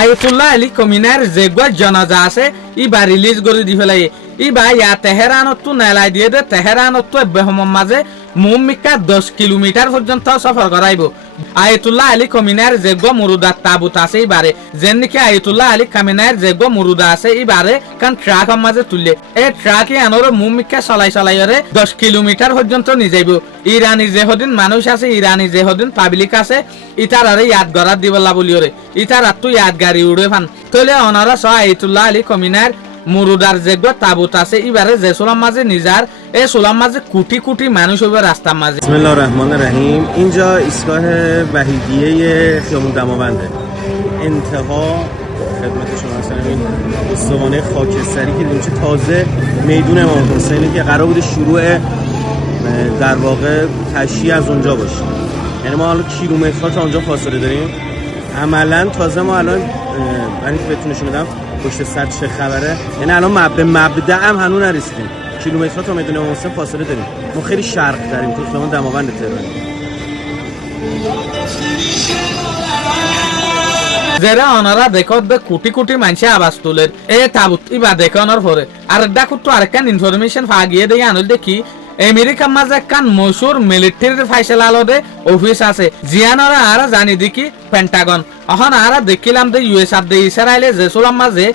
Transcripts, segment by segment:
Ayatollah Ali খমিনার যেগুলো জানাজা আছে ইবা রিলিজ করে দি ফেলাই ইবা ইয়া তেহরানত তো নেলাই দিয়ে দে তেহরানত তো বেহমম মাঝে মুমিকা 10 কিলোমিটার পর্যন্ত সফর করাইব আয়াতুল্লাহ আলী খমিনার যেগুলো মুরুদাত তাবুত আছে ইবারে যেন নাকি আয়াতুল্লাহ আলী খমিনার যেগুলো মুরুদা আছে ইবারে কান ট্রাক মাঝে তুললে এই ট্রাকে আনোর মুমিকা চলাই 10 কিলোমিটার পর্যন্ত নিয়ে যাইব ইরানি যেহদিন মানুষ আছে ইরানি যেহদিন পাবলিক আছে ইতার আরে ইয়াদ গরাত দিবলা বলিওরে ইতার আত্তু ইয়াদ গাড়ি উড়ে ফান তলে অনারা স আয়াতুল্লাহ আলী খমিনার মুরুদার যেগুলো তাবুত আছে ইবারে যে সোলাম মাঝে নিজার এই সোলাম মাঝে কোটি কোটি মানুষ হবে রাস্তার মাঝে বিসমিল্লাহির রহমানির রহিম اینجا ایستگاه وحیدیه خیابون دماونده انتها خدمت شما هستم این استوانه خاکستری که دیدیم چه تازه میدون امام حسینی که قرار بود شروع در واقع تشییع از اونجا باشه یعنی ما حالا کیلومترها تا اونجا فاصله داریم عملا تازه ما الان من بهتون نشون بدم پشت سر چه خبره یعنی الان به مبدأ هم هنوز نرسیدیم کیلومترها تا میدون امام حسین فاصله داریم ما خیلی شرق داریم تو خیابان دماوند تهران যারা ওনারা দেখো কোটি কোটি মানুষ আওয়াজ তোলের এই তাবুত ইবা দেখানোর পরে আর দেখো তো আরেকখান ইনফরমেশন গিয়ে দেখি আনল দেখি আমেরিকার মাঝে কান মশুর মিলিটারির ফাইসলা আলোদে অফিস আছে জিয়ানরা আর জানি দেখি পেন্টাগন এখন আর দেখিলাম যে ইউএস আর ইসরায়েলে যে সোলাম মাঝে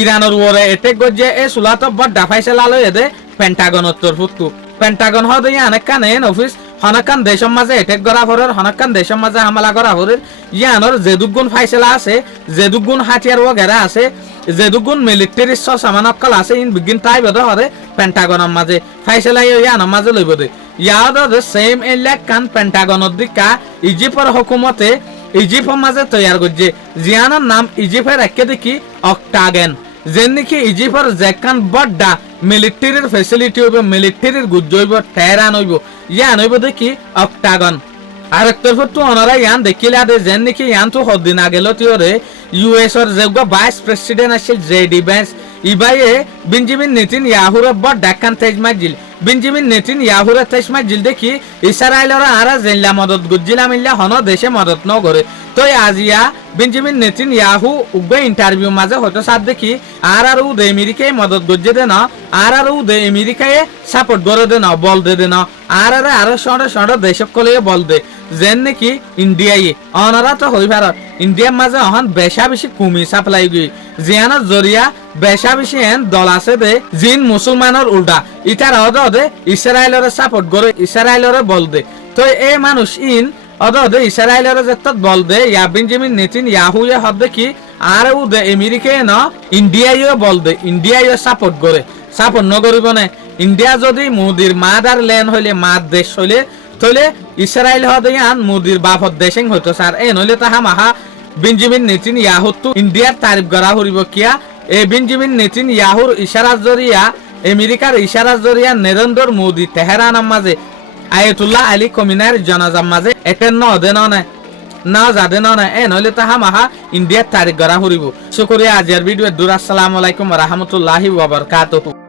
ইরানের উপরে এটেক গজে এই সোলাত বড় ফাইসলা আলো এদে পেন্টাগনের তরফুতু পেন্টাগন হদে অনেকখান এন অফিস হনকান দেশের মাঝে এটেক করা হরের হনকান দেশের মাঝে হামলা করা হরের ইয়ানোর যে দুগুণ ফাইসলা আছে যে দুগুণ হাতিয়ার ওগেরা আছে যে দুগুণ মিলিটারি সামানকল আছে ইন বিগিন তাই বদ হরে পেন্টাগনের মাঝে ফাইসলা ইয়ানোর মাঝে লইব দে ইয়াদ দ্য সেম এলাক কান পেন্টাগনের দিকা ইজিপ্টের হুকুমতে ইজিপ্টের মাঝে তৈয়ার করছে জিয়ানোর নাম ইজিপ্টের একে দেখি অক্টাগেন যেন নাকি ইজিপ্টের যেখান বড়া মিলিটারির ফেসিলিটি হইব মিলিটারির গুজ হইব টেহরান হইব ইয়ান হইব দেখি অক্টাগন আর তরফ তো ওনারা ইয়ান দেখিলা দে যেন নাকি ইয়ান তো হদিন আগেল তিওরে ইউএস এর যেগো ভাইস প্রেসিডেন্ট আছিল জেডি বেন্স ইবাইয়ে বেঞ্জামিন নেতানিয়াহুর বড় ডাকান তেজমাজিল বেঞ্জামিন নেতানিয়াহুর তেজমাজিল দেখি ইসরায়েলের আর জেলা মদত গুজিলা মিল্লা হন দেশে মদত ন করে তো আজিয়া বেঞ্জামিন নেতানিয়াহু উগ্র ইন্টারভিউ মাঝে হয়তো সাথ দেখি আর উদে আমেরিকায় মদত গুজে দে না আর উদে আমেরিকায় সাপোর্ট করে দে না বল দে না আর সড় দেশক কলে বল দে যেন নাকি ইন্ডিয়ায় অনারা তো হই ভারত ইন্ডিয়ার মাঝে অহন বেশা বেশি কুমি সাপ্লাই গই জিয়ানোর জরিয়া বেশা বেশি এন দল আছে দে জিন মুসলমানের উল্টা ইটার অদে ইসরায়েলের সাপোর্ট করে ইসরায়েলের বল দে তো এই মানুষ ইন অদে ইসরায়েলের যেতত বল দে ইয়া বেঞ্জামিন নেতানিয়াহু ইয়া হদে কি আর উদে আমেরিকায় ন ইন্ডিয়ায় বল দে ইন্ডিয়ায় সাপোর্ট করে সাপোর্ট নগরিব না ইন্ডিয়া যদি মোদির মাদার ল্যান্ড হইলে মাদ দেশ হইলে তলে ইসরায়েল হদে আন মোদির বাপত দেশেং হইতো স্যার এ নইলে তাহা মাহা বেঞ্জামিন নেতানিয়াহু তো ইন্ডিয়ার তারিফ করা হরিব কিয়া এই বেঞ্জামিন নেতানিয়াহুর ইশারা জরিয়া আমেরিকার ইশারা জরিয়া নরেন্দ্র মোদি তেহরানের মাঝে আয়াতুল্লাহ আলী খমিনার জানাজার মাঝে এটেন নদে না যাদে না এ নইলে তাহা মাহা ইন্ডিয়ার তারিখ করা হরিব শুকরিয়া আজিয়ার ভিডিও দূর আসসালামু আলাইকুম ওয়া রাহমাতুল্লাহি ওয়া বারাকাতুহু।